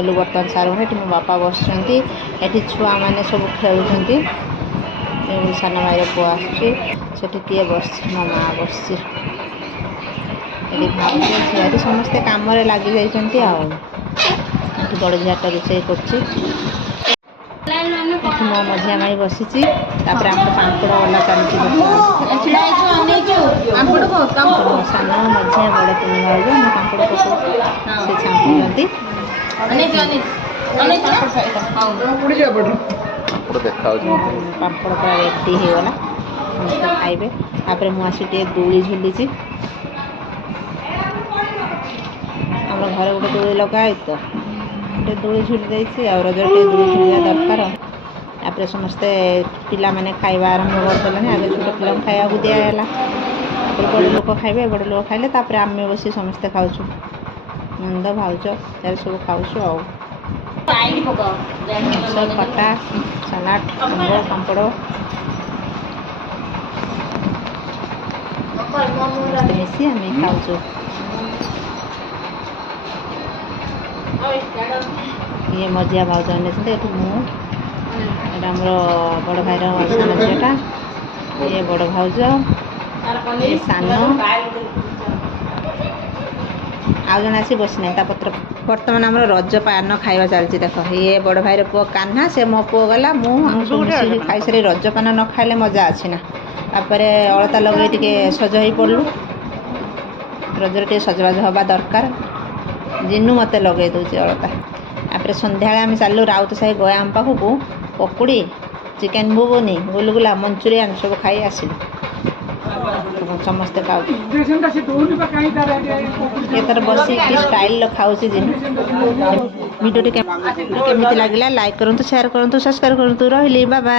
गलु बर्तन सारू ये मो बापा बस छुआ मैंने सब खेलुं सान भाई पु आसुँच किए बस मो माँ बस भाई झील समस्ते कम लगी जाइए बड़ झीटा रोषे कर मो मझिया माई बसी आम पापड़ वाला चलती सान मझिया बड़ तीन भाज मो पापड़ पकड़ से छाँकुंट पापड़ पूरा रेडी हो गला समस्त खाइबे तापर मुझे टे दूली झुली आम घर गोटे दूली लगाई तो गोटे दूली झुली रजर टे दूली झुलिया दरकार तापर समस्ते पिला माने खाइबा आरंभ करदेले आगे छोट पिला खाया दिगला बड़ लोक खाइबे बड़ लोक खाइले तापर आम बस समस्ते खाऊँ नंद भाउज यार सब खाऊँ सब खटा सलाड आंब पापड़ मिसी आम खाऊँ ये मझिया भाउज ने मुझे बड़ भाई सान झीटा ये बड़ भाउज ये सान आउ जन आसी बसी ना पत्र बर्तमान आम रज पान खाଇବା चलती देख ये बड़ भाई पुओ कान्हा से मो पुओ गला मुझे खाई सारी रज पान न खाइले मजा अच्छी ना तापर अलता लगे टे सज हो पड़लु रजर टे सजबाज हवा दरकार जिनू मत लगे दूसरी अलता तापर सन्ध्या आम चलू राउत साही गया आम पाखक पकुड़ी चिकेन बुबुनी गुलगुला मंचूरियन सब खाई आसिलु समस्ते खाऊ बस स्टाइल खाऊँ जिनू भिडियो केमी लगे लाइक करूँ शेयर करूँ सब्सक्राइब करूँ रही बाय।